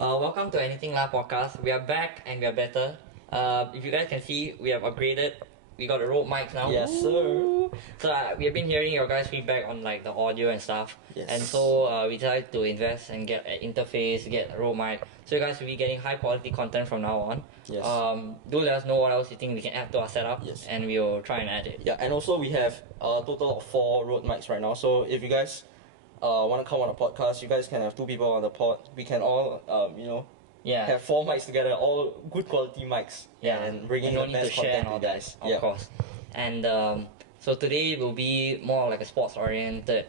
Welcome to Anything La podcast. We are back and we are better. If you guys can see, we have upgraded. We got a Rode mic now. Yes, sir. So we have been hearing your guys' feedback on like the audio and stuff. Yes. And so we decided to invest and get an interface, get a Rode mic. So you guys will be getting high quality content from now on. Yes. Do let us know what else you think we can add to our setup. Yes. And we'll try and add it. Yeah, and also we have a total of 4 Rode mics right now. So if you guys want to come on a podcast, you guys can have 2 people on the pod. We can all, Yeah. have 4 mics together, all good quality mics. Yeah, and bringing no the need best to share content and all to you that, guys. of course. And so today will be more like a sports-oriented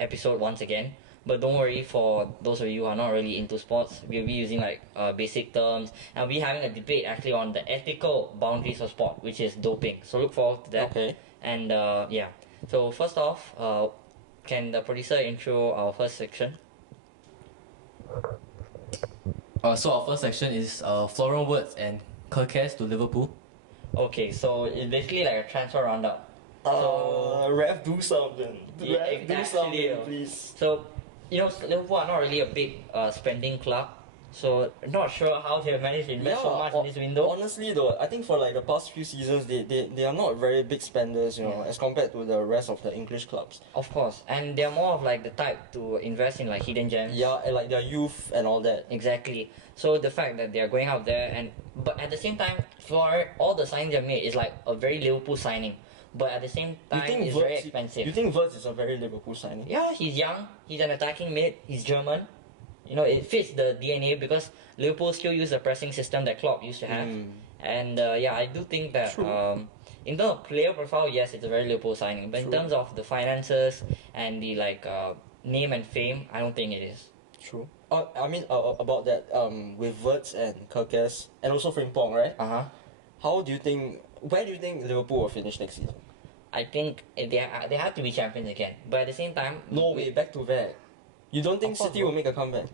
episode once again. But don't worry, for those of you who are not really into sports, we'll be using like basic terms, and we'll be having a debate actually on the ethical boundaries of sport, which is doping. So look forward to that. Okay. And yeah. So first off, can the producer intro our first section? So our first section is floral words and Kirkes to Liverpool. Okay, so it's basically like a transfer roundup. Ref, do something. Yeah, Ref, do actually, something, please. So, Liverpool are not really a big spending club, so not sure how they have managed to invest so much in this window. Honestly though, I think for like the past few seasons, they are not very big spenders, as compared to the rest of the English clubs. Of course, and they're more of like the type to invest in like hidden gems. Yeah, and like their youth and all that. Exactly. So the fact that they are going out there but at the same time, for all the signings they've made is like a very Liverpool signing. But at the same time, it's very expensive. You think Wirtz is a very Liverpool signing? Yeah, he's young. He's an attacking mid. He's German. It fits the DNA because Liverpool still use the pressing system that Klopp used to have. And yeah, I do think that in terms of player profile, yes, it's a very Liverpool signing. But in terms of the finances and the name and fame, I don't think it is. True. I mean about that with Wirtz and Kirkes and also Frimpong, right? Where do you think Liverpool will finish next season? I think they have to be champions again. But at the same time, no way, back to back. You don't think City will make a comeback?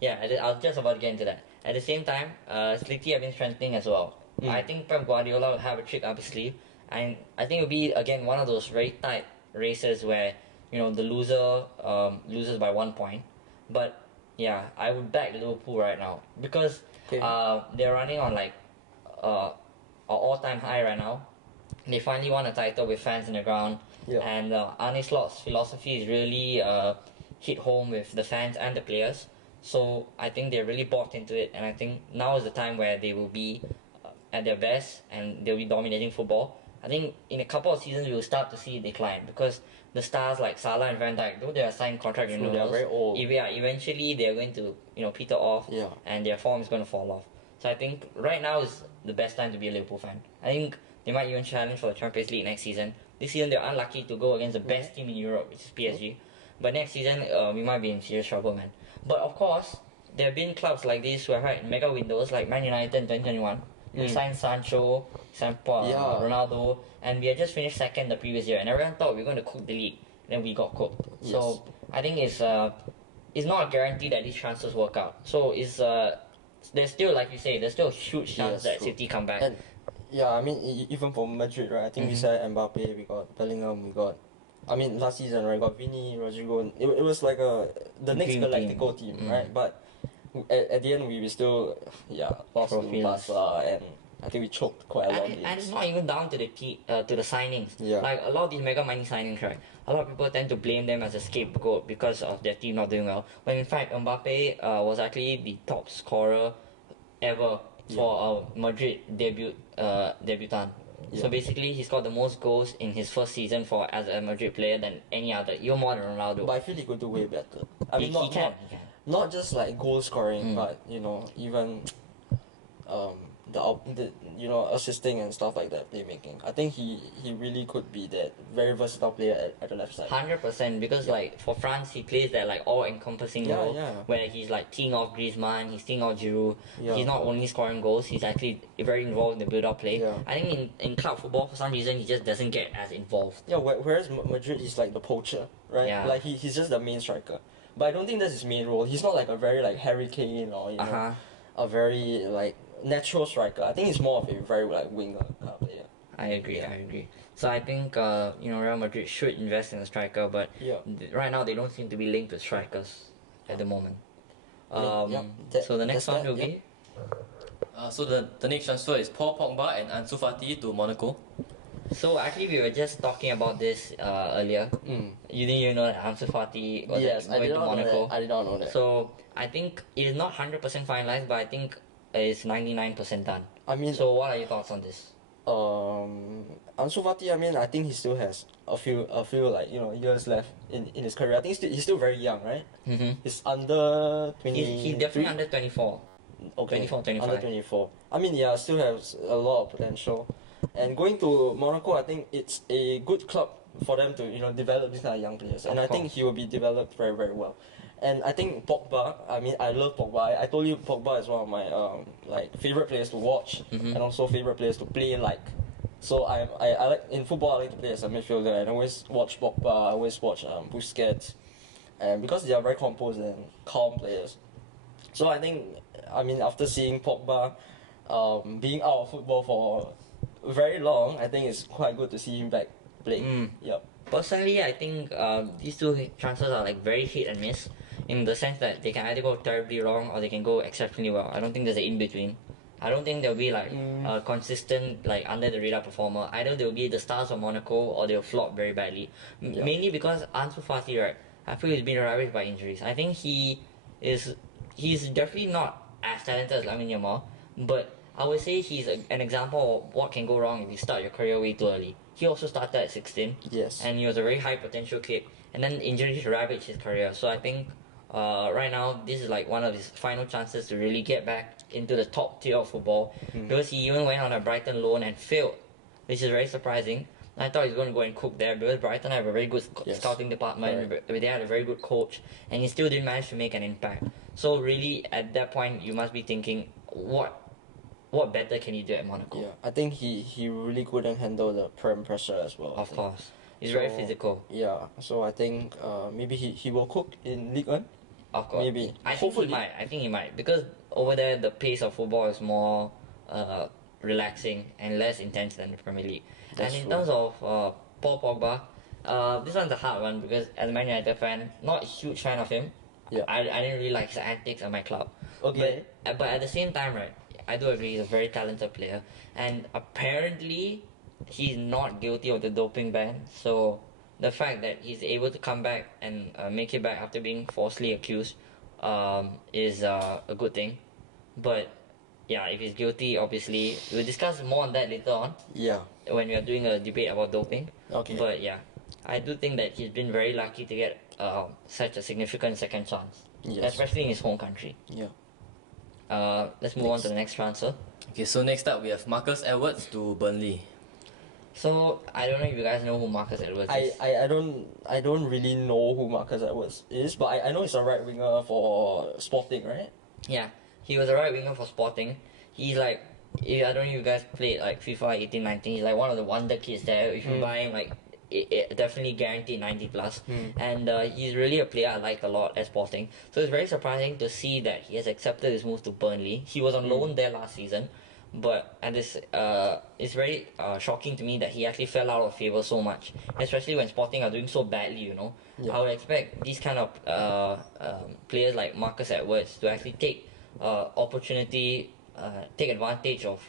Yeah, I was just about to get into that. At the same time, City have been strengthening as well. I think Pep Guardiola will have a trick up his sleeve, and I think it'll be again one of those very tight races where the loser loses by 1 point. But yeah, I would back Liverpool right now because they're running on like an all-time high right now. They finally won a title with fans in the ground, and Arne Slot's philosophy is really hit home with the fans and the players. So I think they're really bought into it, and I think now is the time where they will be at their best and they'll be dominating football. I think in a couple of seasons we will start to see a decline because the stars like Salah and Van Dijk, though they are signed contract renewals, they are very old. Eventually they are going to peter off, and their form is going to fall off. So I think right now is the best time to be a Liverpool fan. I think they might even challenge for the Champions League next season. This season they're unlucky to go against the best team in Europe, which is PSG. But next season we might be in serious trouble, man. But of course, there have been clubs like this who have had mega windows, like Man United in 2021. We signed Sancho, Ronaldo, and we had just finished second the previous year. And everyone thought we were going to cook the league. Then we got cooked. Yes. So I think it's not a guarantee that these transfers work out. So there's still, like you say, there's still a huge chance that City come back. And yeah, I mean even for Madrid, right? I think we said Mbappe, we got Bellingham, last season, right? Got Vini, Rodrigo. It was like the next Galactico team, right? But at the end, we still lost to Barca, and I think we choked quite a lot. And it's not even down to the signings. Yeah. Like a lot of these mega money signings, right? A lot of people tend to blame them as a scapegoat because of their team not doing well. When in fact Mbappe was actually the top scorer ever for a Madrid debutant. So basically, he scored the most goals in his first season as a Madrid player than any other, even more than Ronaldo. But I feel he could do way better. He can. Not just like goal scoring, but even assisting and stuff like that, playmaking. I think he really could be that very versatile player at the left side. 100%, because like for France he plays that like all-encompassing role where he's like teeing off Griezmann, he's teeing off Giroud. He's not only scoring goals, he's actually very involved in the build-up play. I think in club football for some reason he just doesn't get as involved. Whereas Madrid he's like the poacher, right? Like he's just the main striker. But I don't think that's his main role. He's not like a very like Harry Kane or a very like natural striker. I think he's more of a very like winger kind of player. I agree. So I think Real Madrid should invest in a striker, but right now they don't seem to be linked with strikers at the moment. So the next one will be. So the next transfer is Paul Pogba and Ansu Fati to Monaco. So actually, we were just talking about this earlier. You didn't even know that Ansu Fati was Yes, I going did to not know Monaco. that. I did not know that. So I think it is not 100% finalized, but I think it's 99% done. I mean, So what are your thoughts on this? Ansu Fati, I mean, I think he still has a few like years left in his career. I think he's still very young, right? Mm-hmm. He's under 20. He's definitely under 24. Okay, 24, 25. under 24. I mean, yeah, still has a lot of potential. And going to Monaco, I think it's a good club for them to develop these kind of young players. And I think he will be developed very, very well. And I think Pogba, I mean, I love Pogba. I told you Pogba is one of my like favorite players to watch and also favorite players to play like. So I like in football. I like to play as a midfielder. And I always watch Pogba. I always watch Busquets, and because they are very composed and calm players. So I think, I mean, after seeing Pogba being out of football for very long, I think it's quite good to see him back playing. Yep. Personally, I think these two transfers are like very hit and miss in the sense that they can either go terribly wrong or they can go exceptionally well. I don't think there's an in between. I don't think there'll be like a consistent like under the radar performer. Either they'll be the stars of Monaco or they'll flop very badly. Mainly because Ansu Fati, right? I feel he's been ravaged by injuries. I think he's definitely not as talented as Lamine Yamal, but I would say he's an example of what can go wrong if you start your career way too early. He also started at 16, Yes. and he was a very high potential kid, and then injuries ravaged his career. So I think right now this is like one of his final chances to really get back into the top tier of football, because he even went on a Brighton loan and failed, which is very surprising. I thought he was going to go and cook there because Brighton have a very good scouting department. They had a very good coach, and he still didn't manage to make an impact. So really, at that point, you must be thinking, what better can he do at Monaco? Yeah, I think he really couldn't handle the prem pressure as well. Of course, he's very physical. Yeah, so I think maybe he will cook in Ligue 1. Of course, maybe. I Hopefully. think he might because over there the pace of football is more relaxing and less intense than the Premier League. That's and in true. terms of Paul Pogba, this one's a hard one because as a Man United fan, not a huge fan of him. Yeah. I didn't really like his antics at my club. Okay. But at the same time, right, I do agree he's a very talented player, and apparently he's not guilty of the doping ban. So the fact that he's able to come back and make it back after being falsely accused is a good thing. But yeah, if he's guilty, obviously we'll discuss more on that later on Yeah. when we are doing a debate about doping. Okay. But yeah, I do think that he's been very lucky to get such a significant second chance, Yes. especially in his home country. Yeah. Let's move on to the next transfer. Okay, so next up we have Marcus Edwards to Burnley. So I don't know if you guys know who Marcus Edwards is. I don't really know who Marcus Edwards is, but I know he's a right winger for Sporting, right? Yeah, he was a right winger for Sporting. He's like, I don't know if you guys played like FIFA 18-19. He's like one of the wonder kids there. If you buy him, like it definitely guaranteed 90 plus. And he's really a player I like a lot at Sporting. So it's very surprising to see that he has accepted his move to Burnley. He was on loan there last season, but it's very shocking to me that he actually fell out of favour so much, especially when Sporting are doing so badly. I would expect these kind of players like Marcus Edwards to actually take take advantage of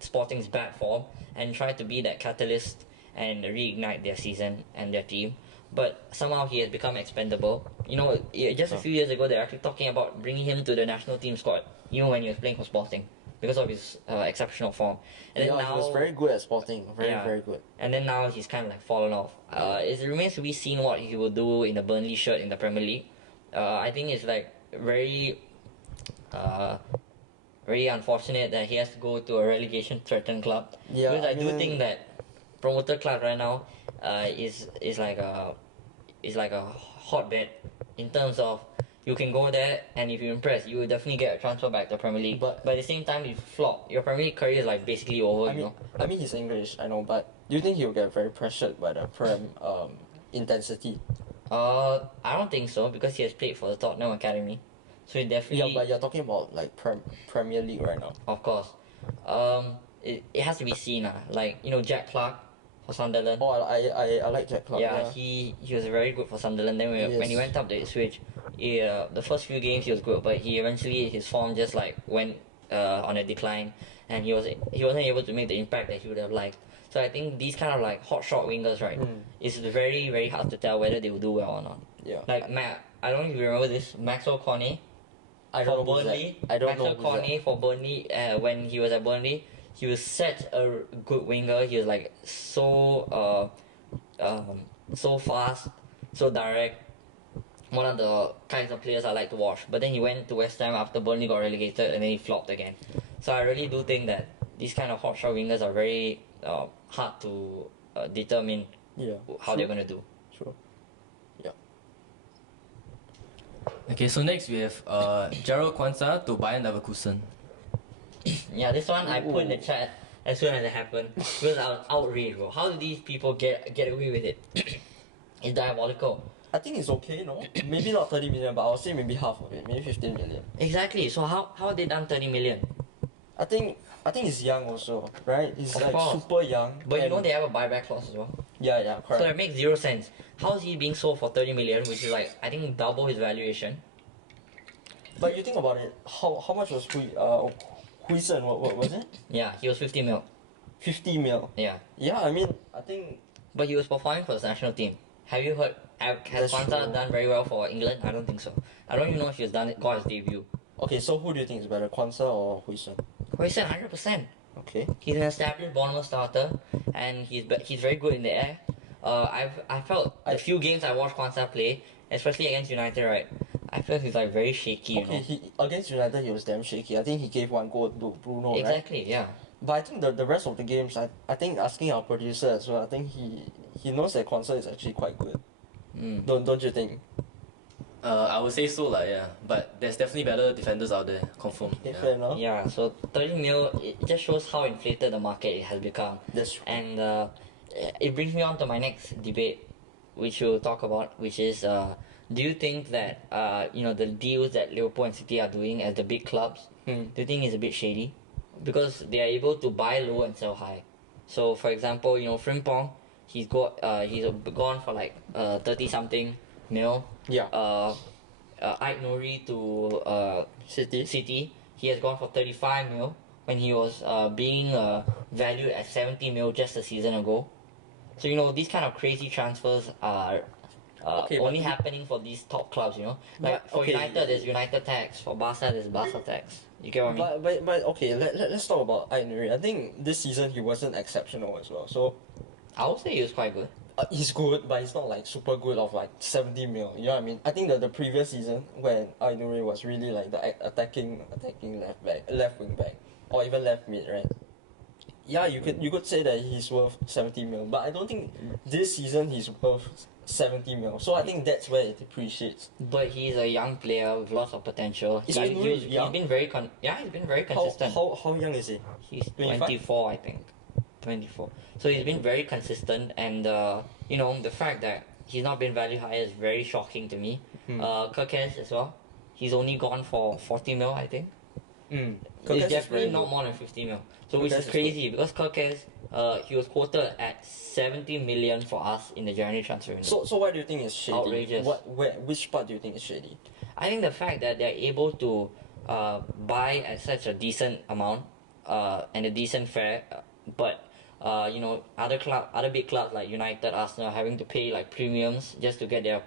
Sporting's bad form and try to be that catalyst and reignite their season and their team. But somehow he has become expendable. Just a few years ago, they're actually talking about bringing him to the national team squad, even when he was playing for Sporting, because of his exceptional form. And then now, he was very good at Sporting. Yeah. Very good. And then now he's kind of like fallen off. It remains to be seen what he will do in the Burnley shirt in the Premier League. I think it's like very unfortunate that he has to go to a relegation threatened club. Yeah, because I I do mean- think that promoter club right now is like a hotbed in terms of you can go there and if you impress, you will definitely get a transfer back to Premier League. But- at the same time, if you flop, your Premier League career is like basically over. I mean he's English, I know, but do you think he'll get very pressured by the Prem intensity? I don't think so because he has played for the Tottenham Academy, so he definitely. Yeah, but you're talking about like Premier League right now. Of course, it has to be seen. Like Jack Clark for Sunderland. Oh, I like Jack Clark. Yeah, he was very good for Sunderland. Then when he Yes. went up the switch, the first few games he was good, but he eventually his form just like went on a decline, and he wasn't able to make the impact that he would have liked. So I think these kind of like hot shot wingers, right? It's very very hard to tell whether they will do well or not. Yeah. Like I don't know if you remember this Maxwell Cornet I for don't know who's that. Burnley. I don't Maxwell know who's that. Cornet for Burnley when he was at Burnley, he was such a good winger. He was like so fast, so direct. One of the kinds of players I like to watch. But then he went to West Ham after Burnley got relegated, and then he flopped again. So I really do think that these kind of hot shot wingers are very hard to determine Yeah. how they're gonna do. True. Yeah. Okay, so next we have Gerald Kwanzaa to Bayern Leverkusen. Yeah, this one I put in the chat as soon as it happened because I was outraged, bro. How do these people get away with it? It's diabolical. I think it's okay, no? Maybe not 30 million, but I'll say maybe half of it, maybe 15 million. Exactly. So how have they done 30 million? I think he's young also, right? He's Of like course. super young. But you and- know they have a buyback clause as well. Yeah, So correct. that makes zero sense. How is he being sold for 30 million, which is like I think double his valuation? But you think about it, how much was Huijsen, what was it? Yeah, he was 50 mil. 50 mil. Yeah, Yeah, I mean, I think but he was performing for the national team. Have you heard? Has That's Kwanzaa true. done very well for England? I don't think so. I don't even know if he's got his debut. okay. So who do you think is better, Kwanzaa or Huijsen? Hoyson, 100%. Okay. He's an established Bournemouth starter, and he's very good in the air. I felt the few games I watched Kwanzaa play, especially against United, right? I felt he's like very shaky. You Okay, know? he against United he was damn shaky. I think he gave one goal to Bruno, right? Exactly. Yeah. But I think the rest of the games, I think asking our producer as well, I think he knows that Kwanzaa is actually quite good. Don't you think? I would say so, like, yeah. But there's definitely better defenders out there, confirm. Okay, Yeah. fair enough. Yeah. So 30 mil, it just shows how inflated the market has become. That's true. And it brings me on to my next debate, which we'll talk about, which is do you think that the deals that Liverpool and City are doing as the big clubs, do you think is a bit shady? Because they are able to buy low and sell high. So for example, Frimpong, he's gone for like 30 something mil. Yeah. Ike Nuri to City, he has gone for 35 mil when he was being valued at 70 mil just a season ago. So these kind of crazy transfers are Okay, but only you- happening for these top clubs. Like But, for okay. United, there's United tax. For Barca, there's Barca tax. You get what I mean? But okay, let's talk about Aït. I think this season he wasn't exceptional as well. So I would say he was quite good. he's good, but he's not like super good of like 70 mil. You know what I mean? I think that the previous season when Aït was really like the attacking left wing back, or even left mid, right? Yeah, you could say that he's worth 70 mil, but I don't think this season he's worth 70 mil. So I think that's where it depreciates. But he's a young player with lots of potential. Is Ait Nouri He's young? been very he's been very consistent. How young is he? He's 25? 24, I think. 24. So he's been very consistent, and the fact that he's not been value high is very shocking to me. Kirkes as well. He's only gone for 40 mil, I think. It's definitely not more than 50 mil. So which Kirkes is is crazy because Kirkes, he was quoted at 70 million for us in the January transfer window. So why do you think it's shady? Outrageous. Which part do you think is shady? I think the fact that they're able to buy at such a decent amount and a decent fare, but other big clubs like United, Arsenal are having to pay like premiums just to get their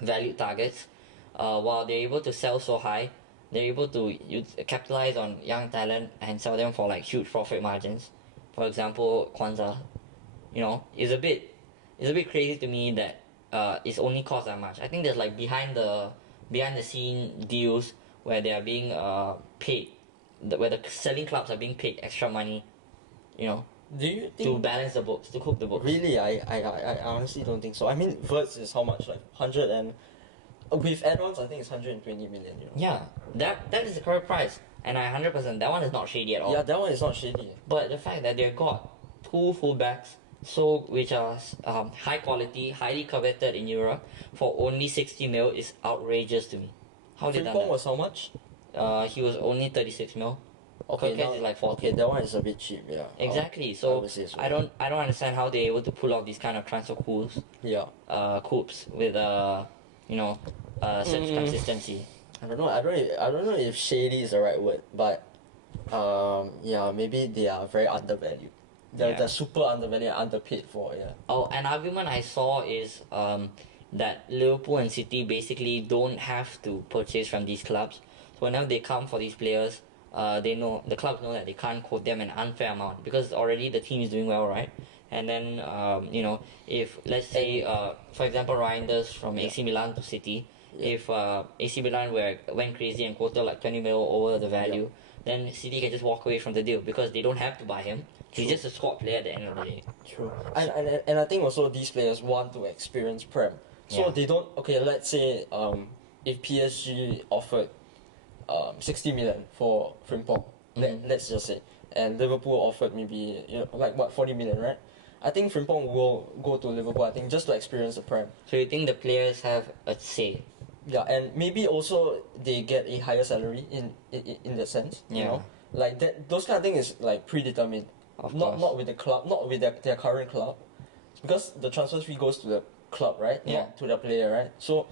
valued targets, while they're able to sell so high, they're able to capitalize on young talent and sell them for like huge profit margins. For example, Kwanzaa, is a bit crazy to me that it's only cost that much. I think there's like behind the scene deals where they are being paid, where the selling clubs are being paid extra money, Do you to think balance the books, to cook the books. really? I honestly don't think so. I mean, Verts is how much? Like 100 and with add-ons, I think it's 120 million. Yeah, that is the correct price, and 100% that one is not shady at all. Yeah, that one is not shady. But the fact that they've got two fullbacks, which are high quality, highly coveted in Europe, for only 60 mil is outrageous to me. How they done Frimpong that? was how much? He was only 36 mil. Okay, Kirkes is like 40. Okay, that one is a bit cheap. Yeah. Exactly. I So would say so. I don't understand how they're able to pull off these kind of transfer coups Yeah. with such consistency. I don't know. I don't know if shady is the right word, but yeah, maybe they are very undervalued. They're super undervalued and underpaid for. Yeah. Oh, an argument I saw is that Liverpool and City basically don't have to purchase from these clubs. So whenever they come for these players, they know the clubs know that they can't quote them an unfair amount because already the team is doing well, right? And then if let's say for example Reinders from AC Milan to City, if AC Milan went crazy and quoted like 20 mil over the value, then City can just walk away from the deal because they don't have to buy him. He's just a squad player at the end of the day. True. And I think also these players want to experience Prem. So they don't. Okay, let's say if PSG offered 60 million for Frimpong, let's just say, and Liverpool offered maybe like what 40 million, right? I think Frimpong will go to Liverpool. I think just to experience the Prem. So you think the players have a say? Yeah, and maybe also they get a higher salary in that sense. You know, like that. Those kind of things is like predetermined. Not with the club, not with their current club, because the transfer fee goes to the club, right? Not to the player, right? So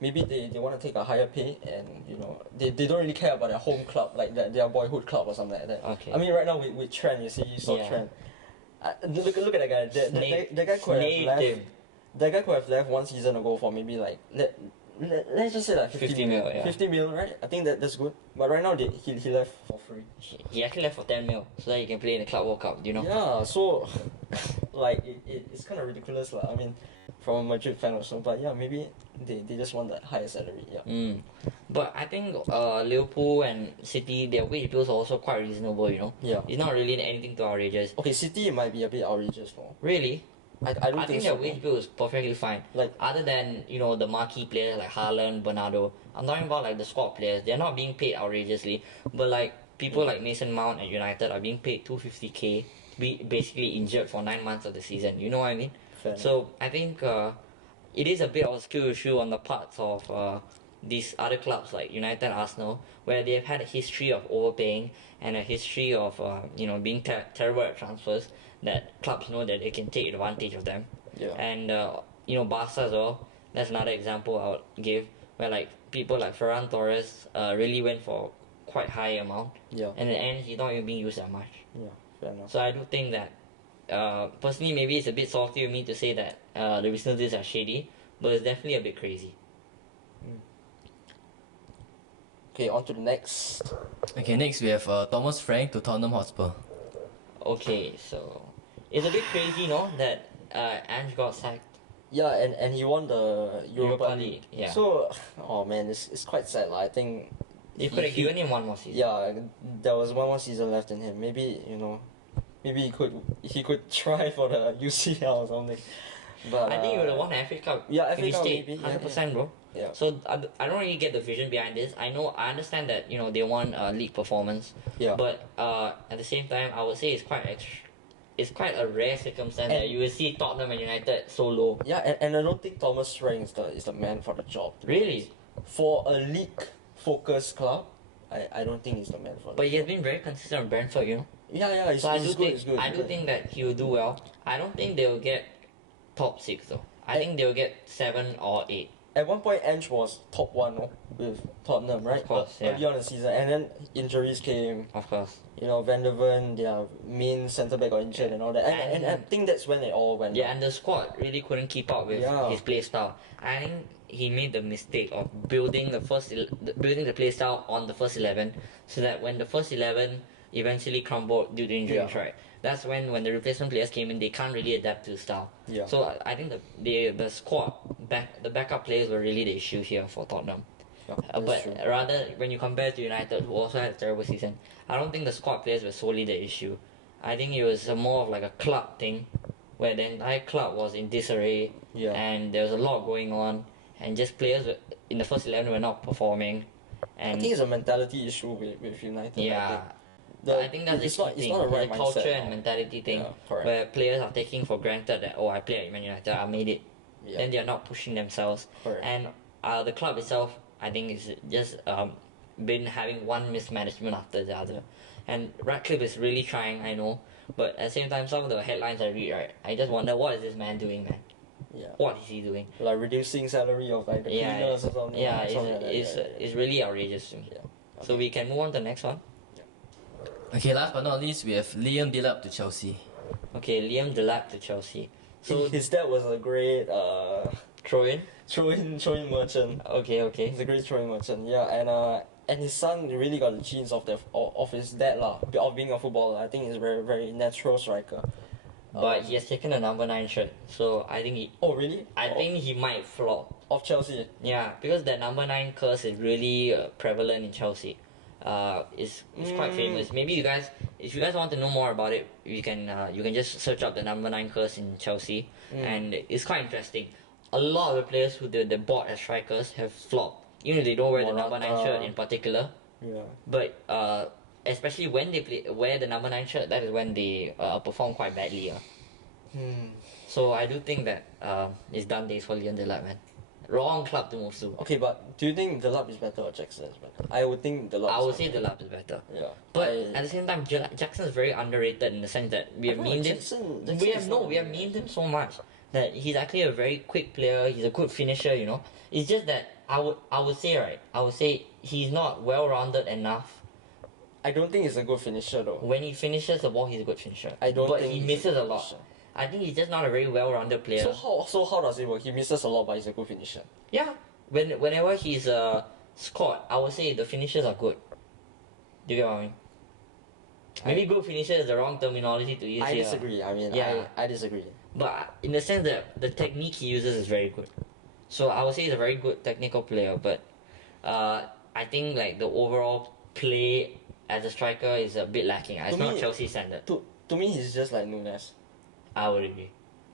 maybe they want to take a higher pay, and they don't really care about their home club, like their boyhood club or something like that. Okay. I mean, right now with Trent, you saw Trent. Look at that guy. That guy could have left. That guy could have left 1 season ago for maybe like let's just say like 50 mil. Yeah. 50 mil, right? I think that's good. But right now he left for free. He actually left for 10 mil so that he can play in the Club World Cup, Yeah, so like it's kind of ridiculous lah. I mean, from a Madrid fan also, but yeah, maybe they just want that higher salary. Yeah. But I think Liverpool and City, their wage bills are also quite reasonable. Yeah. It's not really anything too outrageous. Okay, City might be a bit outrageous though. Really? I don't think so. their wage bill is perfectly fine. Like other than the marquee players like Haaland, Bernardo. I'm talking about like the squad players. They're not being paid outrageously, but like people like Mason Mount at United are being paid 250k to be basically injured for 9 months of the season. You know what I mean? Fair So I think it is a bit of a skill issue on the parts of these other clubs like United and Arsenal, where they have had a history of overpaying and a history of being terrible at transfers, that clubs know that they can take advantage of them. Yeah. And Barca as well, that's another example I would give, where like people like Ferran Torres really went for quite high amount, Yeah. and in the end he's not even being used that much. Yeah, fair enough. So I do think that personally maybe it's a bit salty of me to say that the recent deals are shady, but it's definitely a bit crazy. Okay, on to the next. Okay, next we have Thomas Frank to Tottenham Hotspur. Okay, so it's a bit crazy, that Ange got sacked. Yeah, and he won the Europa League. Yeah. So, oh man, it's quite sad. I think You could have given him one more season. Yeah, there was one more season left in him. Maybe maybe he could try for the UCL or something. But I think he would have won the FA Cup. Yeah, if FA he Cup stayed, maybe. 100%, bro. Yeah. So I don't really get the vision behind this. I understand that they want league performance. Yeah. But at the same time, I would say it's quite a rare circumstance that you will see Tottenham and United so low. Yeah, and I don't think Thomas Frank is the man for the job. Really? For a league focused club, I don't think he's the man for. But he has been very consistent with Brentford, Yeah, So I good. think that he will do well. I don't think they will get top 6 though. I think they will get 7 or 8. At one point, Ange was top 1 with Tottenham, right? Of course, yeah. Early on the season, and then injuries came. Of course. Van der Ven, their main centre back got injured and all that, and I think that's when it all went. Yeah, and the squad really couldn't keep up with his play style. I think he made the mistake of building the play style on the first 11, so that when the first 11 eventually crumbled due to injuries, right? That's when the replacement players came in, they can't really adapt to the style. Yeah. So I think the squad the backup players were really the issue here for Tottenham. Yeah, But true. rather, when you compare to United, who also had a terrible season, I don't think the squad players were solely the issue. I think it was more of like a club thing, where the entire club was in disarray, and there was a lot going on, and just players in the first 11 were not performing. And I think it's a mentality issue with United. yeah. I think that's it's the not, key it's thing. not a right It's a culture mindset and now. mentality thing, Yeah, correct. where players are taking for granted that I play at Man United, I made it. Yeah. Then they are not pushing themselves. Correct. And the club itself, I think, is just been having one mismanagement after the other. And Ratcliffe is really trying, I know, but at the same time, some of the headlines I read, right, I just wonder, what is this man doing, man? Yeah. What is he doing? Like reducing salary of like the cleaners or something. Yeah, something like that. it's really outrageous to me. Yeah. So we can move on to the next one. Okay, last but not least, we have Liam Delap to Chelsea. Okay, Liam Delap to Chelsea. So his dad was a great throw in. throwing merchant. Okay. He's a great throwing merchant. Yeah, and his son really got the genes of his dad lah, of being a footballer. I think he's a very very natural striker. But he has taken a number 9 shirt, so I think he. Oh really? I think he might flop. Of Chelsea. Yeah, because that number 9 curse is really prevalent in Chelsea. It's quite famous. Maybe you guys, if you guys want to know more about it, you can just search up the number 9 curse in Chelsea, and it's quite interesting. A lot of the players who they bought as strikers have flopped, even if they don't wear the number 9 shirt in particular. Yeah. But especially when they wear the number 9 shirt, that is when they perform quite badly. So I do think that it's done days for Leon Delap, man. Wrong club to move to. Okay, but do you think Delap is better or Jackson is better? I would think Delap. I would say Delap is better. Yeah. But at the same time, Jackson is very underrated in the sense that we have memed him. We have memed him so much that he's actually a very quick player. He's a good finisher. You know, it's just that I would say he's not well rounded enough. I don't think he's a good finisher though. When he finishes the ball, he's a good finisher. I don't but think he he's misses a a lot. finisher. I think he's just not a very well rounded player. So how does it work? He misses a lot, but he's a good finisher. Yeah, whenever he's scored, I would say the finishes are good. Do you get what I mean? Maybe good finisher is the wrong terminology to use I here. disagree. I mean, Yeah. I disagree. But in the sense that the technique he uses is very good. So I would say he's a very good technical player, but I think like the overall play as a striker is a bit lacking. It's To not me- Chelsea standard. To me, he's just like Nunes. I would agree.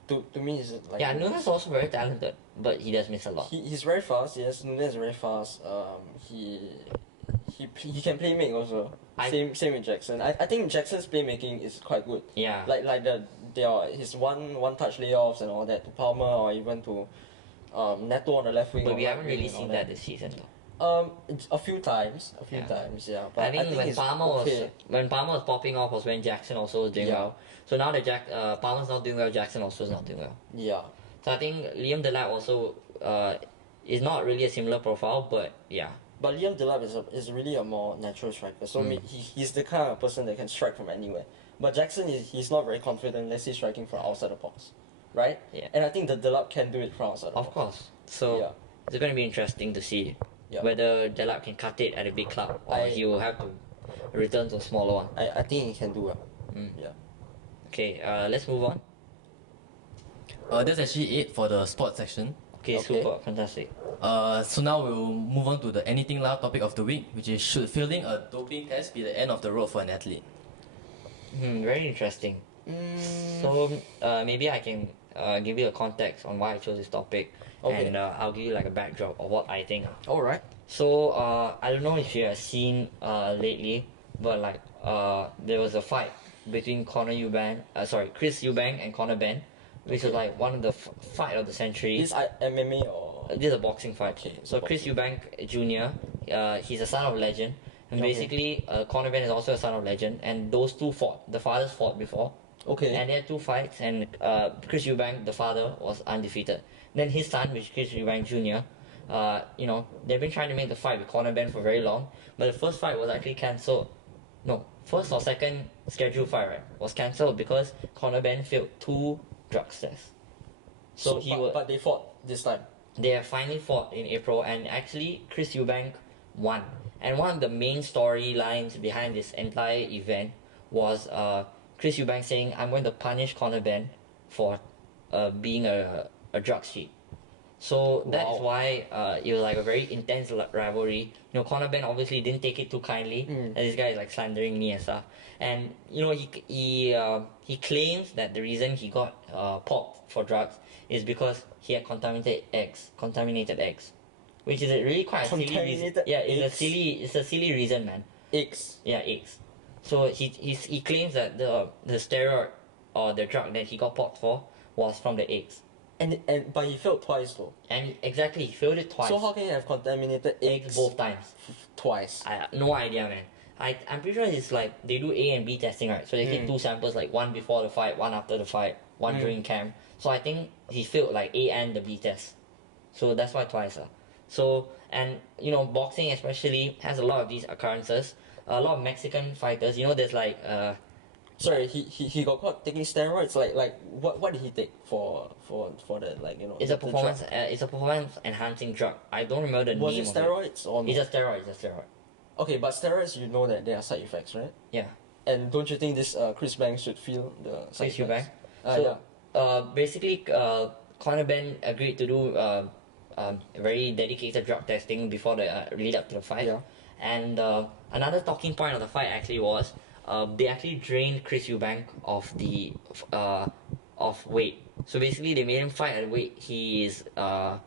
To me, he's just like Yeah, Nunes is also very talented, but he does miss a lot. He's very fast. Yes, Nunes is very fast. He can play make also. Same with Jackson. I think Jackson's playmaking is quite good. Yeah. Like his one touch layoffs and all that to Palmer or even to Neto on the left wing. But or we right haven't wing really and all seen that this season though. It's a few times, yeah. But I think when he's Palmer okay. was popping off was when Jackson also was doing Yeah. well. So now that Palmer's not doing well, Jackson also is not doing well. Yeah. So I think Liam Delap also is not really a similar profile, but yeah. But Liam Delap is really a more natural striker. So he's the kind of person that can strike from anywhere. But Jackson he's not very confident unless he's striking from outside the box, right? Yeah. And I think the Delap can do it from outside the Of box. course. So Yeah. it's going to be interesting to see Yeah. whether Delap can cut it at a big club or he will have to return to a smaller one. I think he can do well. Yeah. Okay, let's move on. That's actually it for the sports section. Okay, Okay. super, fantastic. So now we'll move on to the anything loud topic of the week, which is should failing a doping test be the end of the road for an athlete? Very interesting. So maybe I can give you a context on why I chose this topic, Okay. and I'll give you like a backdrop of what I think. All right. So I don't know if you have seen lately, but like there was a fight between Chris Eubank and Conor Benn, which was like one of the fight of the century. Is MMA or This is a boxing fight. Okay, So Chris Eubank Jr., he's a son of legend, and Okay. basically Conor Benn is also a son of legend, and those two fought. The fathers fought before. okay. And they had 2 fights, and Chris Eubank, the father, was undefeated. Then his son, which is Chris Eubank Jr., they've been trying to make the fight with Conor Benn for very long, but the first fight was actually cancelled. No, first or second scheduled fight, right, was cancelled because Conor Benn failed 2 drug tests. So but they fought this time. they have finally fought in April, and actually Chris Eubank won. And one of the main storylines behind this entire event was Chris Eubank saying, "I'm going to punish Conor Benn for being a drug cheat." So that is Wow. why it was like a very intense rivalry. You know, Conor Benn obviously didn't take it too kindly, and this guy is like slandering me and stuff. And you know, he claims that the reason he got popped for drugs is because he had contaminated eggs, which is a really quite a silly reason. Contaminated Yeah, eggs? it's a silly reason, man. Eggs. Yeah, eggs. So he claims that the steroid or the drug that he got popped for was from the eggs. But he failed twice though. And he failed it twice. So how can you have contaminated eggs both times? twice? I have no idea, man. I'm pretty sure it's like they do A and B testing, right? So they take two samples, like one before the fight, one after the fight, one during camp. So I think he failed like A and the B test. So that's why twice. So, and you know, boxing especially has a lot of these occurrences. A lot of Mexican fighters, you know, there's like Sorry, he got caught taking steroids. Like what did he take for that, like, you know? it's a performance it's a performance enhancing drug. I don't remember the Was name it of steroids or it. no? It's a steroid. It's a steroid. Okay, but steroids, you know that there are side effects, right? Yeah. And don't you think this Chris Banks should feel the side Chris effects? Eubank. So Yeah. basically, Conor Ben agreed to do very dedicated drug testing before the lead up to the fight. Yeah. And another talking point of the fight actually was they actually drained Chris Eubank of the of weight. So basically, they made him fight at a weight he is not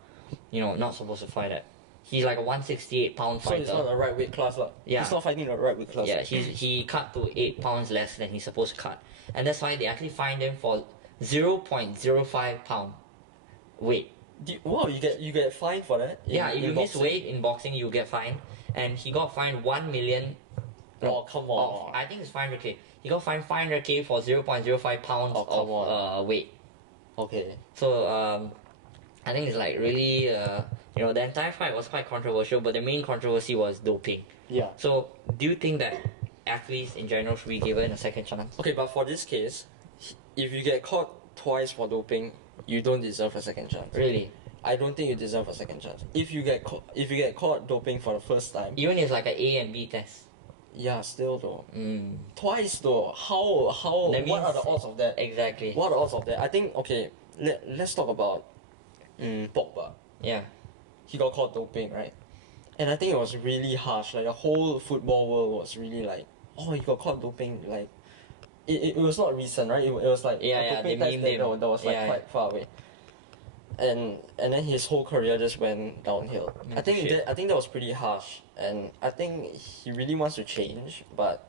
supposed to fight at. He's like a 168-pound So fighter. it's not a right weight class, lah. Yeah. He's not fighting the right weight class. Yeah, he cut to 8 pounds less than he's supposed to cut, and that's why they actually fined him for 0.05 pound weight. Wow, you get fined for that? Yeah, if you miss boxing? weight in boxing, you get fined, and he got fined 1 million. Oh, come on. I think it's 500k. He got fined 500k for 0.05 pounds Oh, come of weight. Okay. So I think it's like really the entire fight was quite controversial, but the main controversy was doping. Yeah. So do you think that athletes in general should be given a second chance? Okay, but for this case, if you get caught twice for doping, you don't deserve a second chance. Really? I don't think you deserve a second chance. If you get caught doping for the first time, Even if it's like an A and B test. yeah, still though. Mm. Twice though. How That what are the means- odds of that? Exactly. What are the odds of that? I think okay, let's talk about Pogba. Yeah. He got caught doping, right? And I think it was really harsh. Like the whole football world was really like, oh, he got caught doping. Like, it was not recent, right? It was like Yeah, a yeah, doping they test memed him. that was like Yeah, quite far away. And then his whole career just went downhill. I think Shit. that was pretty harsh, and I think he really wants to change, but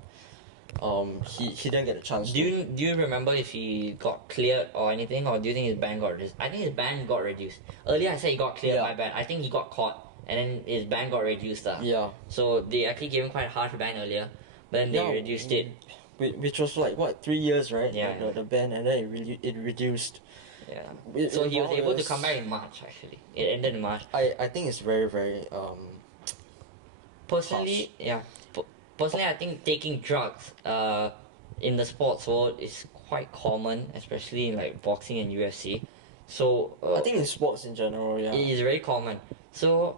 he didn't get a chance. Do you remember if he got cleared or anything, or do you think his ban got reduced? I think his ban got reduced. Earlier I said he got cleared, Yeah. my bad. I think he got caught and then his ban got reduced. Yeah. So they actually gave him quite a harsh ban earlier, but then they reduced it. Which was like what, 3 years, right? Yeah, yeah. The ban, and then it reduced. Yeah. So he was Wow, able to it's- come back in March actually. It ended in March. I think it's very very Personally, yeah. Personally, I think taking drugs in the sports world is quite common, especially in like boxing and UFC. So I think in sports in general, yeah. it is very common. So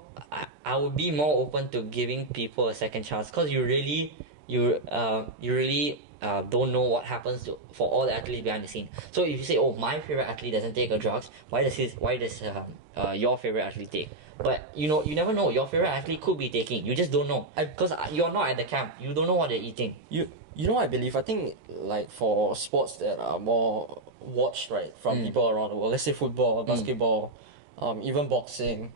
I would be more open to giving people a second chance because you really don't know what happens for all the athletes behind the scene. So if you say, oh, my favorite athlete doesn't take drugs, why does your favorite athlete take? But you never know. Your favorite athlete could be taking. You just don't know because you're not at the camp. You don't know what they're eating. You know, I believe, I think like for sports that are more watched, right, from people around the world, let's say football, basketball, even boxing,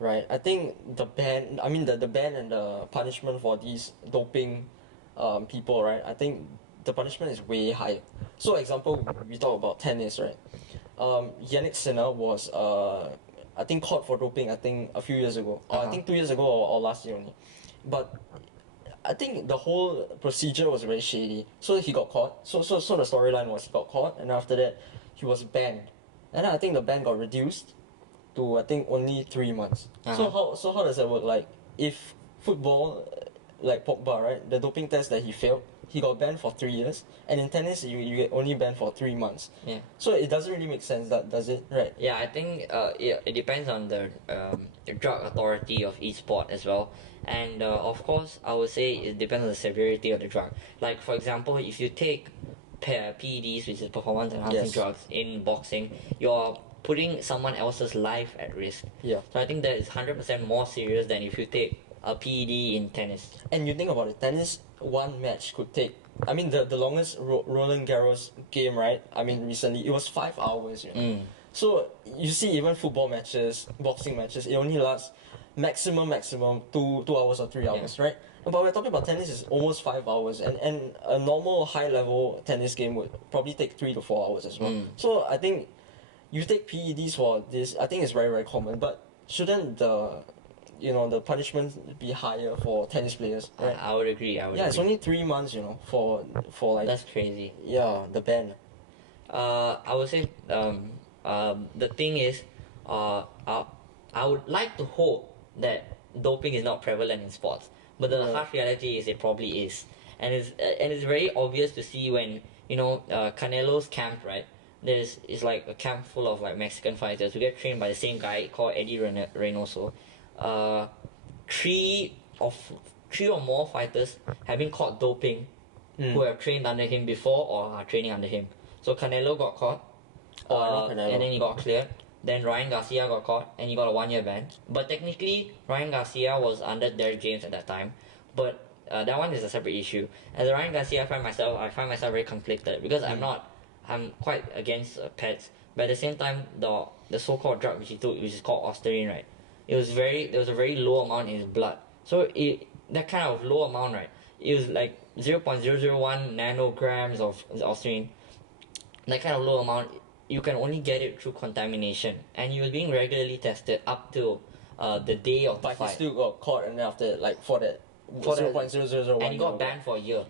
right, I think the ban and the punishment for these doping people, right, I think the punishment is way higher. So example, we talk about tennis, right, Yannick Sinner was I think caught for doping, I think a few years ago, or I think 2 years ago or last year only, but I think the whole procedure was very shady. So he got caught. So the storyline was he got caught, and after that, he was banned. And I think the ban got reduced to I think only 3 months. So how does that work? Like if football, like Pogba, right, the doping test that he failed, he got banned for 3 years, and in tennis you get only banned for 3 months. Yeah. So it doesn't really make sense, does it? Right. Yeah, I think it depends on the drug authority of each sport as well. And of course, I would say it depends on the severity of the drug. Like, for example, if you take PEDs, which is performance enhancing Yes. drugs, in boxing, you're putting someone else's life at risk. Yeah. So I think that is 100% more serious than if you take a PED in tennis. And you think about it, tennis, one match could take. I mean, the longest Roland Garros game, right? I mean, recently it was 5 hours. So you see, even football matches, boxing matches, it only lasts maximum 2 hours or 3 hours, right? But we're talking about tennis is almost 5 hours, and a normal high level tennis game would probably take 3 to 4 hours as well. So I think you take PEDs for this. I think it's very very common, but shouldn't the punishment be higher for tennis players. Right? I would agree. I would. Yeah, agree. it's only 3 months, for like That's crazy. the ban. I would say the thing is, I would like to hope that doping is not prevalent in sports, but the Yeah. harsh reality is it probably is, and it's very obvious to see when Canelo's camp, right? It's like a camp full of like Mexican fighters who get trained by the same guy called Eddie Reynoso. Uh, three of three or more fighters have been caught doping who have trained under him before or are training under him. So Canelo got caught, Oh, I know Canelo. and then he got cleared. Then Ryan Garcia got caught and he got a 1-year ban. But technically, Ryan Garcia was under Derek James at that time. But that one is a separate issue. As a Ryan Garcia, I find myself very conflicted because I'm quite against pets. But at the same time, the so-called drug which he took, which is called Ostarine, right? There was a very low amount in his blood. So that kind of low amount, right? It was like 0.001 nanograms of Ostarine. That kind of low amount, you can only get it through contamination, and he was being regularly tested up till the day of the But he fight. still got caught, and then after like for that For that- 0.0001. And he got banned for a year.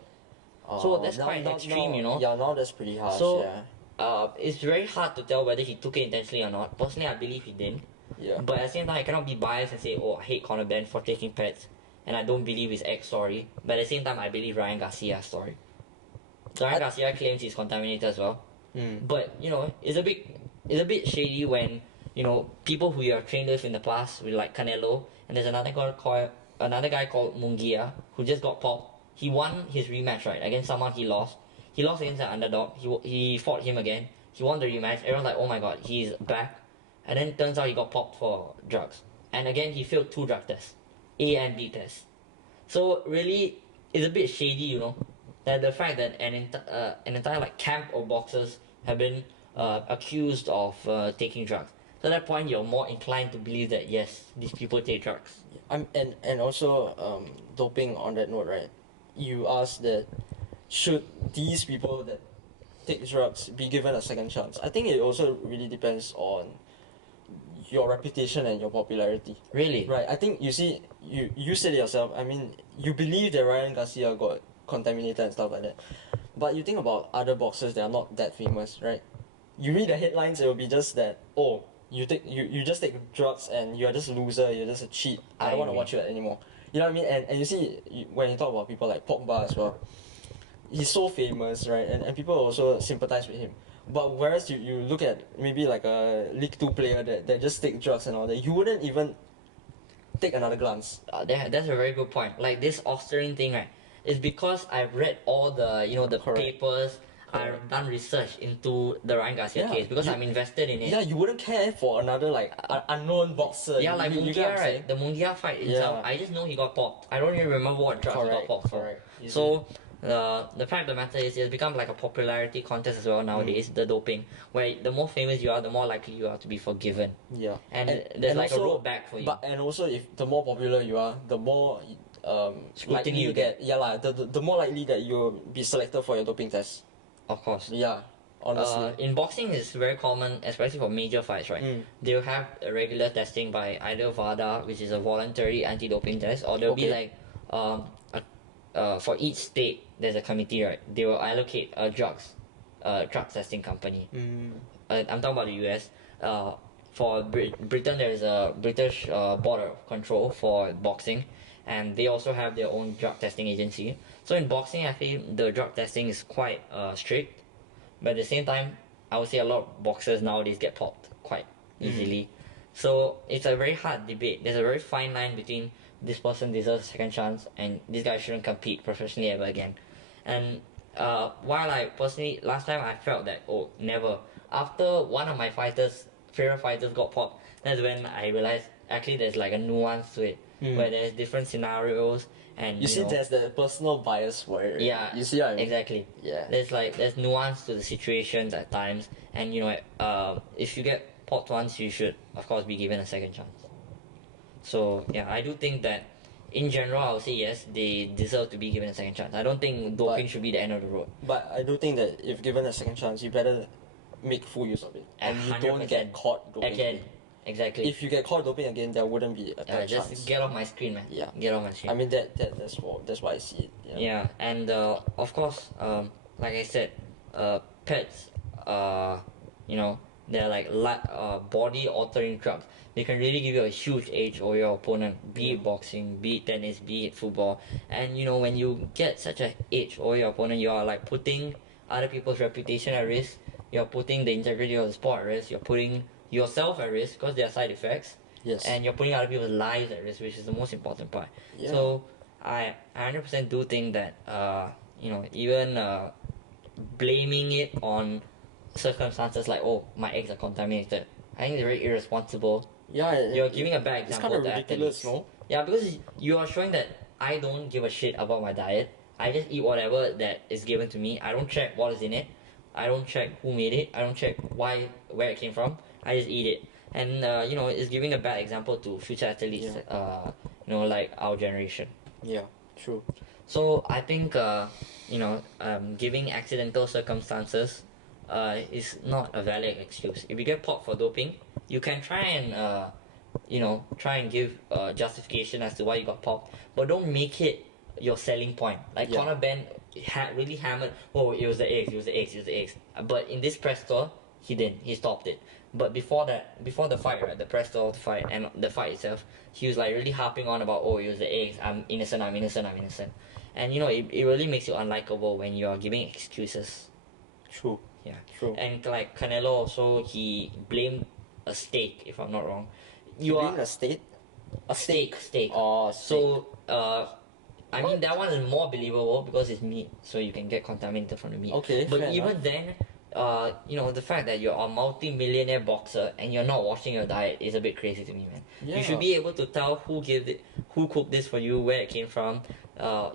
So that's quite extreme, you know. Yeah, now that's pretty harsh. So yeah. it's very hard to tell whether he took it intentionally or not. Personally, I believe he didn't. Yeah. But at the same time, I cannot be biased and say, oh, I hate Conor Ben for taking pets, and I don't believe his ex story. But at the same time, I believe Ryan Garcia's story. Ryan Garcia claims he's contaminated as well. But it's a bit shady when people who you have trained with in the past, with like Canelo, and there's another guy called Munguia who just got popped. He won his rematch right against someone he lost. He lost against an underdog. He fought him again. He won the rematch. Everyone's like, oh my god, he's back. And then turns out he got popped for drugs. And again, he failed 2 drug tests, A and B tests. So really, it's a bit shady, that the fact that an entire like camp of boxers have been accused of taking drugs. So at that point, you're more inclined to believe that yes, these people take drugs. And also doping on that note, right? You asked that should these people that take drugs be given a second chance? I think it also really depends on your reputation and your popularity. Really? Right. I think you said it yourself. I mean, you believe that Ryan Garcia got contaminated and stuff like that. But you think about other boxers that are not that famous, right? You read the headlines, it will be just that, oh, you just take drugs and you're just a loser, you're just a cheat. I don't want to watch you anymore. You know what I mean? And you see, when you talk about people like Pogba as well, he's so famous, right? And people also sympathize with him. But whereas you look at maybe like a League 2 player that just take drugs and all that, you wouldn't even take another glance. That's a very good point. Like this Ostarine thing, right? It's because I've read all the the Correct. papers. I've done research into the Ryan Garcia case because I'm invested in it. Yeah, you wouldn't care for another like unknown boxer. Yeah, like you get what Munguia, I'm saying? right? The Munguia fight itself, Yeah. I just know he got popped. I don't even remember what drugs he got popped for. Correct. So the fact of the matter is, it's become like a popularity contest as well nowadays. The doping, where the more famous you are, the more likely you are to be forgiven. Yeah. And there's like also, a road back for you. But and also, if the more popular you are, the more Scrutiny likely you get. the more likely that you'll be selected for your doping test. Of course. Yeah. Honestly. In boxing, it's very common, especially for major fights, right? They'll have a regular testing by either VADA, which is a voluntary anti-doping test, or there'll be like for each state there's a committee, right? They will allocate a drug testing company. I'm talking about the US. For Britain, there is a British Board of Control for boxing, and they also have their own drug testing agency. So in boxing, I feel the drug testing is quite strict. But at the same time, I would say a lot of boxers nowadays get popped quite easily. So it's a very hard debate. There's a very fine line between this person deserves a second chance and this guy shouldn't compete professionally ever again. And while I personally, last time I felt that, oh, never. After one of my favorite fighters got popped, that's when I realized actually there's like a nuance to it. Where there's different scenarios and you see, there's the personal bias for it. Right? Yeah, You see what I mean? exactly. Yeah. There's nuance to the situations at times, and if you get popped once, you should of course be given a second chance. So yeah, I do think that in general, I would say yes, they deserve to be given a second chance. I don't think doping should be the end of the road. But I do think that if given a second chance, you better make full use of it, and you don't 100%. get caught doping. Again, Exactly. if you get caught doping again, there wouldn't be a third just chance. get off my screen, man. Yeah. Get off my screen. I mean that's why I see it. Yeah. Yeah, and of course, like I said, pets, you know, they're like body altering drugs. They can really give you a huge edge over your opponent, be it boxing, be it tennis, be it football. And you know, when you get such an edge over your opponent, you are like putting other people's reputation at risk. You're putting the integrity of the sport at risk. You're putting yourself at risk because there are side effects. Yes. And you're putting other people's lives at risk, which is the most important part. Yeah. So I 100% do think that you know, even blaming it on circumstances like, oh, my eggs are contaminated, I think it's very irresponsible. Yeah. You're giving a bad It's example kind of to ridiculous, athletes. no? Yeah, because you are showing that I don't give a shit about my diet. I just eat whatever that is given to me. I don't check what is in it. I don't check who made it. I don't check where it came from. I just eat it. And you know, it's giving a bad example to future athletes. You know, like our generation. Yeah. True. So I think you know, giving accidental circumstances is not a valid excuse. If you get popped for doping, you can try and you know, try and give justification as to why you got popped, but don't make it your selling point. Like Yeah. Conor Ben really hammered, oh, it was the eggs, it was the eggs, it was the eggs. But in this press tour, he didn't. He stopped it. But before the fight, right, the press tour fight and the fight itself, he was like really harping on about, oh, it was the eggs, I'm innocent, I'm innocent, I'm innocent. And you know, it really makes you unlikable when you're giving excuses. True. Yeah. True. And like Canelo also, he blamed a steak, if I'm not wrong. You are a state? A steak. Oh, steak. So I mean, that one is more believable because it's meat, so you can get contaminated from the meat. Okay, but fair even enough. then, you know, the fact that you're a multi-millionaire boxer and you're not watching your diet is a bit crazy to me, man. Yeah. You should be able to tell who gave it, who cooked this for you, where it came from.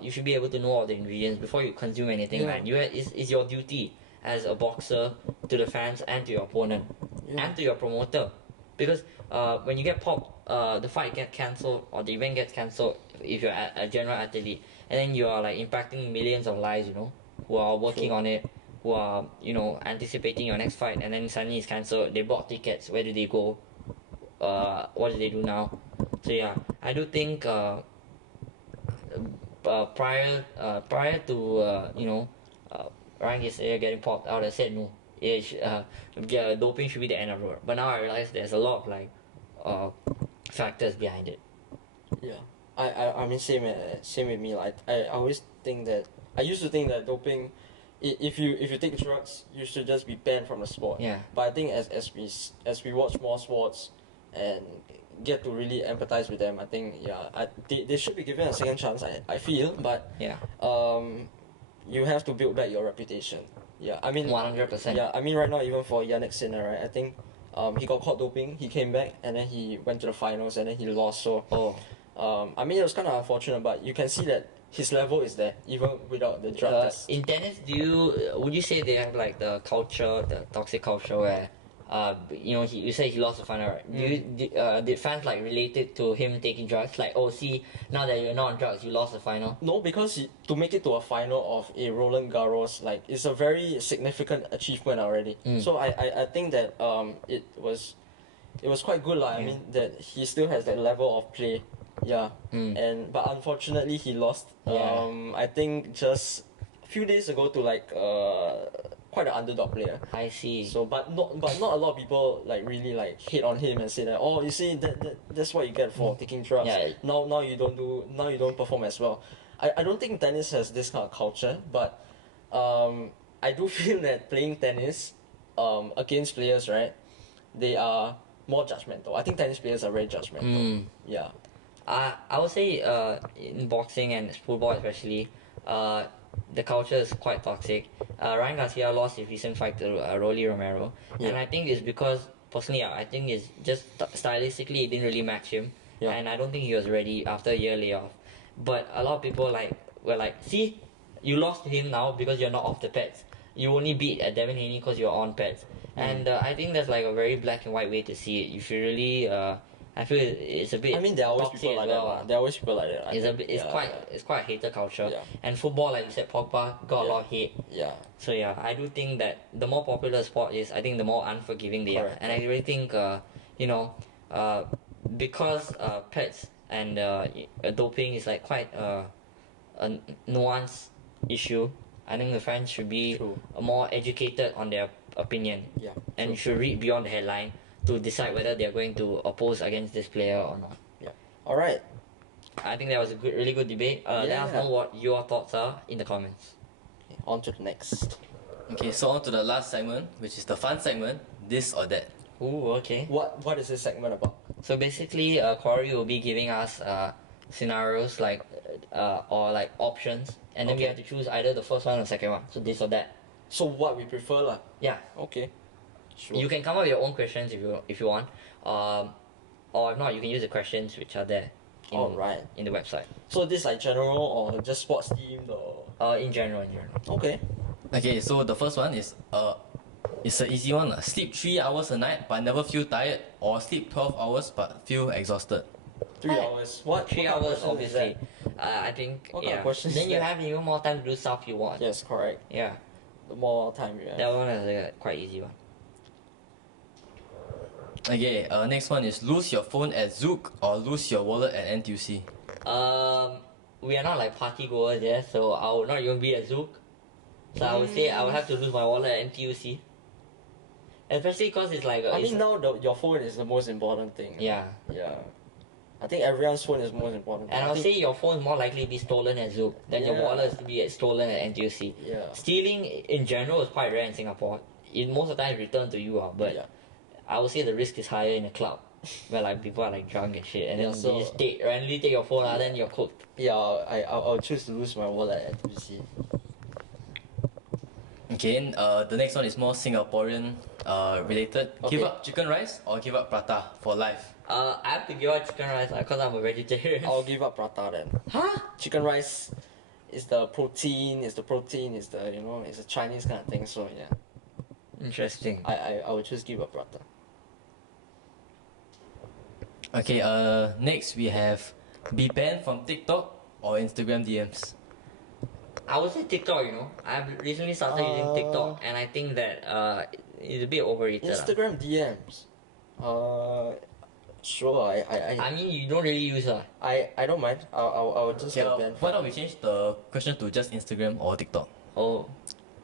You should be able to know all the ingredients before you consume anything, Yeah. man. It's your duty as a boxer to the fans and to your opponent and to your promoter, because when you get popped, the fight gets cancelled or the event gets cancelled if you're a general athlete, and then you are like impacting millions of lives, you know, who are working on it, who are, you know, anticipating your next fight, and then suddenly it's cancelled. They bought tickets. Where do they go? What do they do now? So yeah, I do think prior to you know, Ryan Garcia getting popped, I would have said no. Yeah, doping should be the end of the road. But now I realize there's a lot of like factors behind it. Yeah, I mean same with me. Like I always think that I used to think that doping, if you take drugs, you should just be banned from the sport. Yeah. But I think as we watch more sports and get to really empathize with them, I think they should be given a second chance. I feel, but Yeah. you have to build back your reputation. Yeah, I mean 100%. Yeah, I mean right now even for Yannick Sinner, right? I think he got caught doping. He came back and then he went to the finals and then he lost. So I mean it was kind of unfortunate, but you can see that his level is there even without the drug test. In tennis, would you say they have like the culture, the toxic culture where, you know, you say he lost the final, right? Did fans like relate it to him taking drugs? Like, oh, see, now that you're not on drugs, you lost the final. No, because to make it to a final of a Roland Garros, like it's a very significant achievement already. So I think that it was quite good lah. I mean that he still has that level of play. Yeah. But unfortunately he lost. I think just a few days ago to like quite an underdog player. I see. So but not a lot of people like really like hate on him and say that, oh, you see that's what you get for taking drugs. Yeah. Now you don't perform as well. I don't think tennis has this kind of culture, but I do feel that playing tennis against players, right, they are more judgmental. I think tennis players are very judgmental. Yeah. I would say in boxing and football especially, the culture is quite toxic. Ryan Garcia lost his recent fight to Rolly Romero, and I think it's because personally, I think it's just stylistically it didn't really match him, and I don't think he was ready after a year layoff. But a lot of people were like, see, you lost to him now because you're not off the pads. You only beat Devin Haney because you're on pads, and I think that's like a very black and white way to see it. You should really. I feel it's a bit. I mean, there are always toxic people like as well. that. There are always people like that. It's quite a hater culture. Yeah. And football, like you said, Pogba got a lot of hate. Yeah. So yeah, I do think that the more popular sport is, I think the more unforgiving they are. Correct. And I really think, you know, because pets and doping is like quite a nuanced issue. I think the fans should be True. more educated on their opinion Yeah. and true. should read beyond the headline to decide whether they're going to oppose against this player or not. Yeah. All right. I think that was a really good debate. Let us Yeah. know what your thoughts are in the comments. Okay, on to the next. Okay, so on to the last segment, which is the fun segment, this or that. Ooh, okay. What is this segment about? So basically, Corey will be giving us scenarios like or like options, and then we Okay. have to choose either the first one or the second one. So this or that. So what we prefer lah. Yeah. Okay. Sure. You can come up with your own questions if you want, or if not, you can use the questions which are there. Alright. In the website. So this like general or just sports themed or? In general. Okay. Okay, so the first one is it's an easy one. Sleep 3 hours a night but never feel tired, or sleep 12 hours but feel exhausted. 3 hours. What? 3 what kind of hours, question is obviously. that? I think. What kind Yeah. of questions Then is you that? have even more time to do stuff you want. Yes, correct. Yeah. The more time you have. That one is a quite easy one. Okay, next one is lose your phone at Zouk or lose your wallet at NTUC. We are not like party goers, yeah. So I would not even be a Zook. So I would say I would have to lose my wallet at NTUC. Especially because it's like. I it's- mean, now your phone is the most important thing. Yeah. Yeah. I think everyone's phone is most important. And I I'll think, say your phone is more likely to be stolen at Zook than your Yeah. wallet is to be stolen at NTUC. Yeah. Stealing in general is quite rare in Singapore. It most of the time it's returned to you, but Yeah. I would say the risk is higher in a club where like people are like drunk and shit, and Yeah, then so- they just randomly take your phone, then you're cooked. Yeah, I'll choose to lose my wallet at NTUC. Okay, the next one is more Singaporean related. Give Okay. up chicken rice or give up prata for life. I have to give out chicken rice because I'm a vegetarian. I'll give up prata then. Huh? Chicken rice is the protein, is the you know, it's a Chinese kind of thing, so yeah. Interesting. I would just give up prata. Okay, next we have be banned from TikTok or Instagram DMs. I would say TikTok, you know. I've recently started using TikTok and I think that it's a bit overrated. Instagram DMs. Sure, I mean, you don't really use her. I don't mind. I would just Okay, get banned. why not we change the question to just Instagram or TikTok? Oh.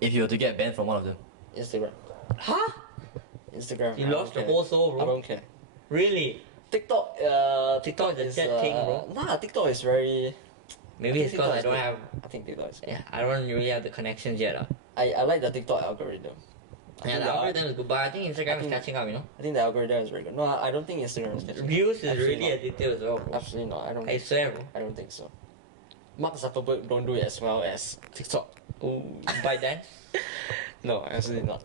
If you were to get banned from one of them. Instagram. Huh? Instagram. You I lost don't your care. whole soul, bro. I don't care. Really? TikTok. TikTok is a dead thing, bro. Nah, TikTok is very. Maybe it's because TikTok I is don't good. have. I think TikTok is good. Yeah, I don't really have the connections yet. I like the TikTok algorithm. I Yeah, think the algorithm is good, but I think Instagram is think- catching up, you know. I think the algorithm is very good. No, I don't think Instagram is catching up. Views is Absolutely really not. addictive as well, bro. Absolutely not. I swear, bro. I don't think so. Mark Zuckerberg don't do it as well as TikTok. Ooh, by then. No, absolutely not.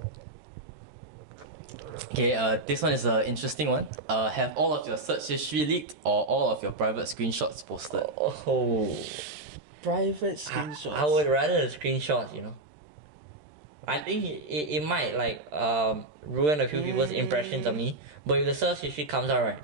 Okay, this one is an interesting one. Have all of your search history leaked or all of your private screenshots posted? Oh. Private screenshots. I would rather the screenshots, you know. I think it might like ruin a few people's impressions of me, but if the search history comes out right,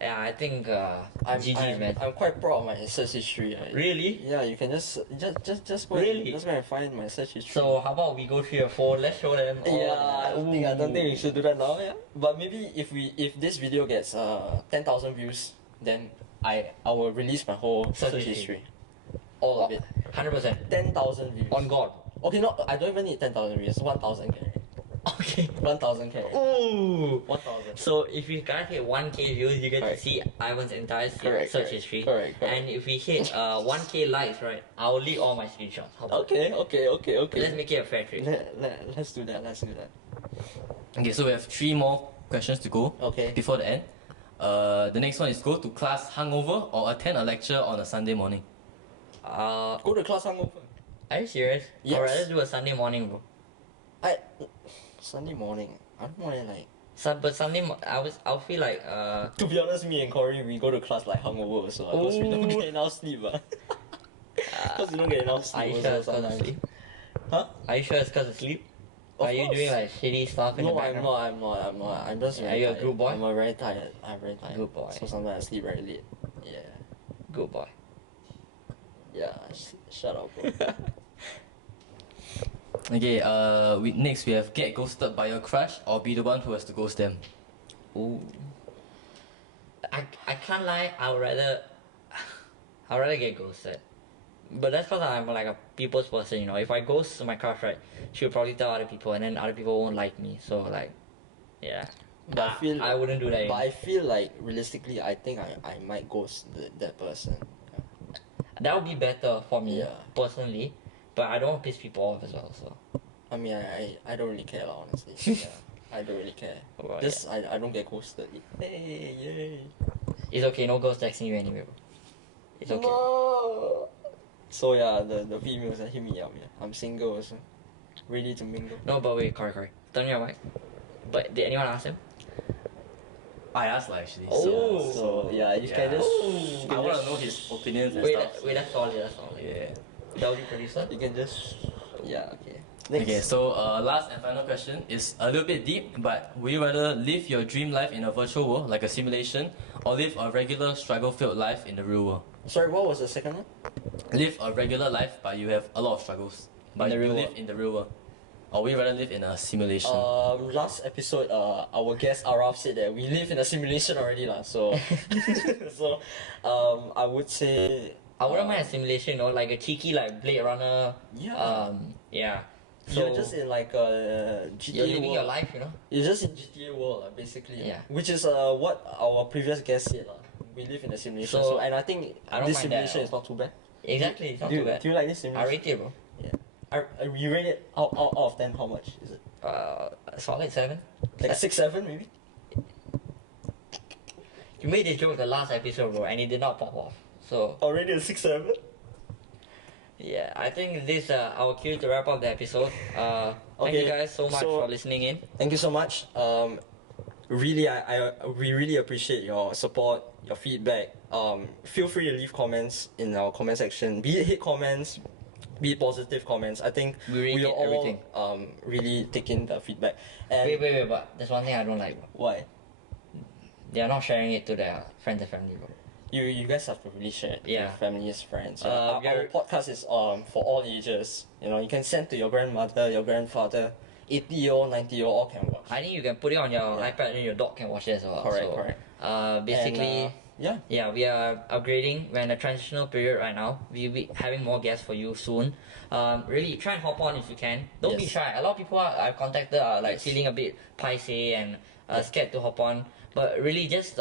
yeah, I think GG's, man. I'm quite proud of my search history. Really? Yeah, you can just go Really? just go and find my search history. So how about we go through your phone? Let's show them. all yeah, the- I don't think we should do that now. Yeah, but maybe if this video gets 10,000 views, then I will release my whole Search search history. history, all of it. 100%. 10,000 views. On God. Okay, no, I don't even need 10,000 views. 1,000 can. Okay. 1,000 can. Ooh. 1,000. So if we guys hit 1K views, you get Correct. to see Ivan's entire Correct, search correct, history. correct. And if we hit 1K likes, right, I'll leak all my screenshots. How about Okay. Let's make it a fair trade. Let's do that. Let's do that. Okay, so we have 3 more questions to go Okay. before the end. The next one is go to class hungover or attend a lecture on a Sunday morning. Go to class hungover. Are you serious? Yes. I'd rather do a Sunday morning, bro. Sunday morning. I don't know, like. But Sunday, I'll feel like To be honest, me and Corey, we go to class like hungover also, because we don't Ooh. get enough sleep. Because we don't get enough Are sleep. you sure also it's because of sometimes. sleep? Huh? Are you sure it's because of sleep? Of Are you course. doing like shitty stuff in the No, I'm background? not. I'm just Are very you a tired. good boy? I'm a very tired. I'm very tired. Good boy. So sometimes I sleep very late. Yeah. Good boy. Yeah. Shut up, bro. Okay, next we have get ghosted by your crush or be the one who has to ghost them. Ooh. can't lie. I'd rather get ghosted. But that's because I'm like a people's person, you know. If I ghost my crush, right, she'll probably tell other people, and then other people won't like me. So like, yeah. But I wouldn't do that. But I feel like realistically, I think I might ghost that person. That would be better for me Yeah. personally, but I don't want to piss people off as well. So I mean, I don't really care, lah, honestly. Yeah, I don't really care. Well, Just I don't get ghosted. Hey, yay. it's okay. No girls texting you anyway, bro. It's okay. No. So yeah, the females that hit me up. Yeah, I'm single also, ready to mingle. No, but wait, correct. Turn your mic. But did anyone ask him? I asked lah actually. Oh. So yeah, you can just. Oh. I want to know his opinions and Wait, stuff. wait, that's solid. That's solid. Yeah. Dowdy producer. You can just. Yeah. Okay. Okay, so last and final question is a little bit deep, but would you rather live your dream life in a virtual world, like a simulation, or live a regular struggle-filled life in the real world? Sorry, what was the second one? Live a regular life, but you have a lot of struggles. But the you real live world. in the real world. Or would you rather live in a simulation? Last episode, our guest Araf said that we live in a simulation already, lah. So, so, I would say. I wouldn't mind a simulation, you know, like a cheeky like Blade Runner. Yeah. Yeah. So You're just in like a GTA you're living world. your life, you know. You're just in GTA world, basically. Yeah. Which is what our previous guest said, we live in a simulation. So, So, and I think I don't this mind that simulation at is not too bad. Exactly. It's not do, too bad. do you like this I simulation? rate it, bro. You rate it out of 10, how much is it? Solid 7. Like a 6, 7 maybe? You made this joke the last episode, bro, and it did not pop off. So Already a 6, 7? yeah, I think this our cue to wrap up the episode. Thank you Okay, guys so much so- for listening in. Thank you so much. Really, we really appreciate your support, your feedback. Feel free to leave comments in our comment section. Be it hate comments, be it positive comments. I think We read we it, all everything. really take in the feedback. And Wait, but there's one thing I don't like, bro. why? They are not sharing it to their friends and family, bro. You guys have to really share it to Yeah. your families, friends. You Uh, know, we our are- podcast is for all ages. You know, you can send to your grandmother, your grandfather, 80-year-old, 90-year-old, all can watch. I think you can put it on your Yeah. iPad and your dog can watch it as well. Correct, so, correct. Basically, And, yeah. yeah, we are upgrading. We're in a transitional period right now. We'll be having more guests for you soon. Really, try and hop on if you can. Don't be Yes. shy. A lot of people I've contacted are like feeling a bit paiseh and scared to hop on. But really, just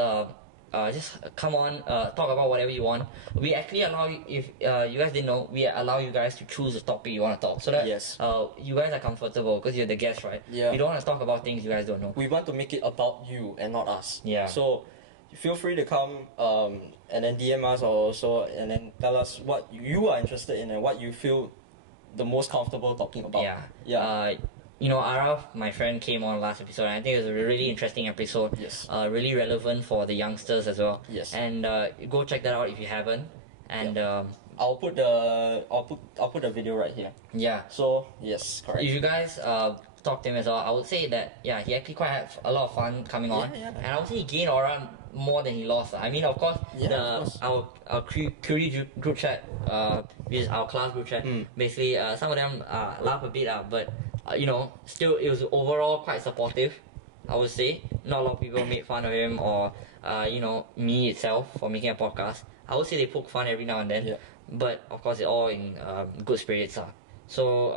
come on, talk about whatever you want. We actually allow you, if you guys didn't know, we allow you guys to choose the topic you want to talk, so that Yes. you guys are comfortable because you're the guest, right? Yeah. We don't want to talk about things you guys don't know. We want to make it about you and not us. Yeah. So feel free to come and then DM us also and then tell us what you are interested in and what you feel the most comfortable talking about. Yeah. Yeah. You know, Araf, my friend, came on last episode, and I think it was a really interesting episode. Yes. Really relevant for the youngsters as well. Yes. And go check that out if you haven't. And I'll put the video right here. yeah, So yes, correct. if you guys talk to him as well, I would say that yeah, he actually quite had a lot of fun coming on, Yeah. and I would say he gained around more than he lost. I mean, of course, Yeah, of course. our Curie group chat, which is our class group chat, basically some of them laugh a bit, but you know, still it was overall quite supportive. I would say not a lot of people made fun of him or you know, me itself for making a podcast. I would say they poke fun every now and then, Yeah. but of course it's all in good spirits. So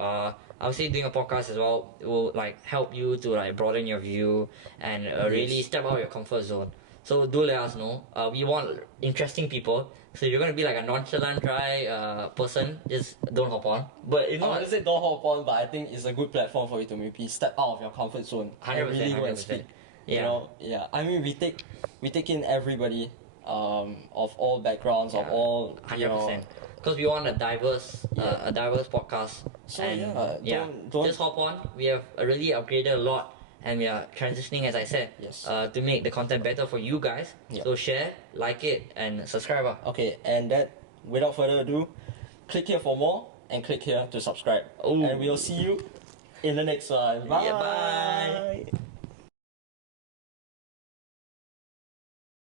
I would say doing a podcast as well will like help you to like broaden your view and really step out of your comfort zone. So do let us know. We want interesting people. So you're gonna be like a nonchalant, dry person. Just don't hop on. But if I not, wouldn't say don't hop on, but I think it's a good platform for you to maybe step out of your comfort zone. and 100%, really go and 100%. speak. Yeah. You know, yeah. I mean, we take in everybody, of all backgrounds, of all, you 100%. know. Because we want a diverse podcast. So, and, yeah, don't- just hop on. We have really upgraded a lot, and we are transitioning, as I said, Yes. to make the content better for you guys. Yeah. So share, like it, and subscribe. Okay, and that, without further ado, click here for more and click here to subscribe. Ooh. And we'll see you in the next one. Bye. Yeah, bye.